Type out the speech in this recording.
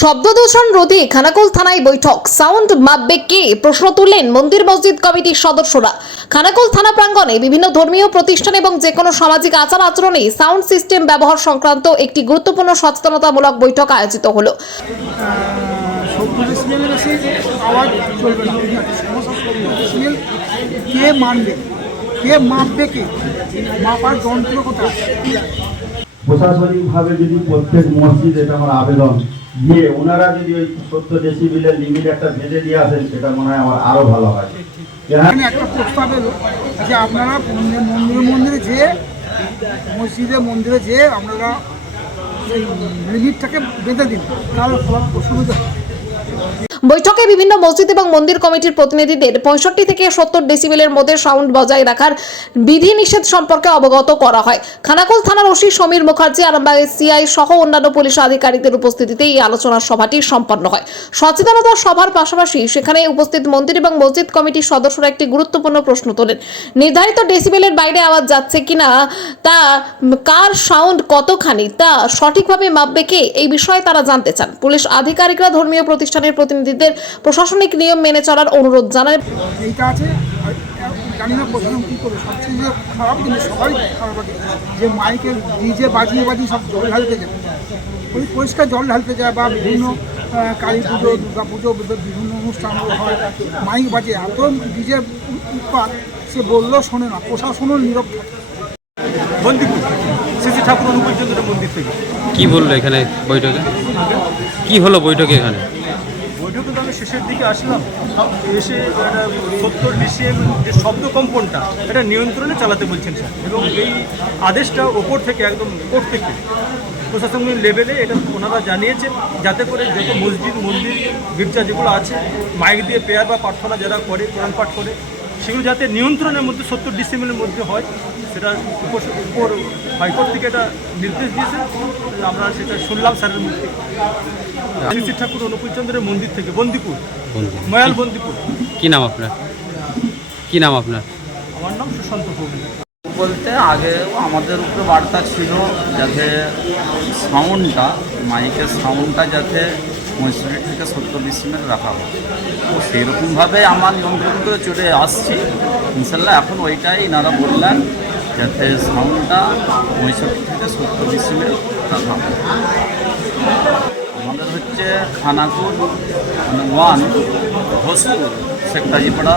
শব্দদূষণ রোধে খানাকুল থানায় বৈঠক। সাউন্ড মাপবে কে, প্রশ্ন তুললেন মন্দির মসজিদ কমিটির সদস্যরা। খানাকুল থানা প্রাঙ্গণে বিভিন্ন ধর্মীয় প্রতিষ্ঠান এবং যে কোনো সামাজিক আচার আচরণে সাউন্ড সিস্টেম ব্যবহার সংক্রান্ত একটি গুরুত্বপূর্ণ সচেতনতামূলক বৈঠক আয়োজিত হলো। কে মানবে, কে মাপবে, কে মাপার যন্ত্র কোথায়? প্রশাসনিকভাবে যদি প্রত্যেক মসজিদ, এটা আমার আবেদন, দিয়ে ওনারা যদি ওই 70 ডেসিবেলের লিমিট একটা বেঁধে দিয়ে আসেন, সেটা মনে হয় আমার আরো ভালো হয়। এখানে একটা প্রস্তাব এলো যে আপনারা মন্দিরে যেয়ে, মন্দিরে যেয়ে আপনারা এই লিমিটটাকে বেঁধে দিন, তাহলে সুবিধা। বৈঠকে বিভিন্ন মসজিদ এবং মন্দির কমিটির প্রতিনিধিদের 65 থেকে 70 ডেসিবেলের মধ্যে সাউন্ড বজায় রাখার বিধি নিষেধ সম্পর্কে অবগত করা হয়। খানাকুল থানার ওসি সমীর মুখার্জি, আরামবাগের সিআই সহ অন্যান্য পুলিশ আধিকারিকদের উপস্থিতিতে এই আলোচনা সভাটি সম্পন্ন হয়। সচেতনতা সভার পাশাপাশি সেখানে উপস্থিত মন্দির এবং মসজিদ কমিটির সদস্যরা একটি গুরুত্বপূর্ণ প্রশ্ন তোলেন। নির্ধারিত ডেসিবেলের বাইরে আওয়াজ যাচ্ছে কিনা, তা কার সাউন্ড কতখানি, তা সঠিকভাবে মাপবে কে, এই বিষয়ে তারা জানতে চান। পুলিশ আধিকারিকরা ধর্মীয় প্রতিষ্ঠানের প্রতিনিধিদের প্রশাসনিক নিয়ম মেনে চলার অনুরোধ জানায়। এইটা আছে, জানি না প্রশাসন কী করবে। সবচেয়ে যে খারাপ জিনিস, সবাই খারাপ লাগে যে মাইকের ডিজে বাজিয়ে সব জল ঢালতে যায়, ওই পরিষ্কার জল ঢালতে যায়, বা বিভিন্ন কালী পুজো, দুর্গা পুজো, বিভিন্ন অনুষ্ঠান হয়, মাইক বাজে, এত ডিজে উৎপাত, সে বললেও শোনে না, প্রশাসনও নীরব থাকে। বন্দিপুর শ্রী ঠাকুর অনুকূলচন্দ্র মন্দির থেকে কি বললো এখানে বৈঠকে? কি হলো বৈঠকে? এখানে বৈঠকে তো আমি শেষের দিকে আসলাম, এসে একটা 70 ডিসিএম যে শব্দ কম্পনটা, এটা নিয়ন্ত্রণে চালাতে বলছেন স্যার, এবং এই আদেশটা ওপর থেকে একদম কোর্ট থেকে প্রশাসনিক লেভেলে এটা ওনারা জানিয়েছেন, যাতে করে যত মসজিদ, মন্দির, গির্জা যেগুলো আছে, মাইক দিয়ে প্রেয়ার বা প্রার্থনা যারা করে, কোরআন পাঠ করে, সেগুলো যাতে নিয়ন্ত্রণের মধ্যে 70 ডিসিএমের মধ্যে হয়, সেটা উপর হাইকোর্ট থেকে এটা নির্দেশ দিয়েছে। আমরা সেটা শুনলাম স্যারের মুখে। শ্রী ঠাকুর অনুকূলচন্দ্রের মন্দির থেকে, বন্দিপুর, ময়াল বন্দিপুর। কি নাম আপনার? কি নাম আপনার? আমার নাম সুশান্ত ভৌমিক। বলতে আগেও আমাদের উপরে বার্তা ছিল যাতে সাউন্ডটা, মাইকের সাউন্ডটা যাতে 65 থেকে 70 ডিসিমেল রাখা হয়। তো সেইরকমভাবে আমার নিয়ন্ত্রণ করে চলে আসছি ইনশাল্লাহ। এখন ওইটাই এনারা বললেন যাতে সাউন্ডটা 65 থেকে 70 ডিসিমেল রাখা হয়। আমাদের হচ্ছে খানাকুল 1 ঘোষপুর, শেখ রাজিপাড়া।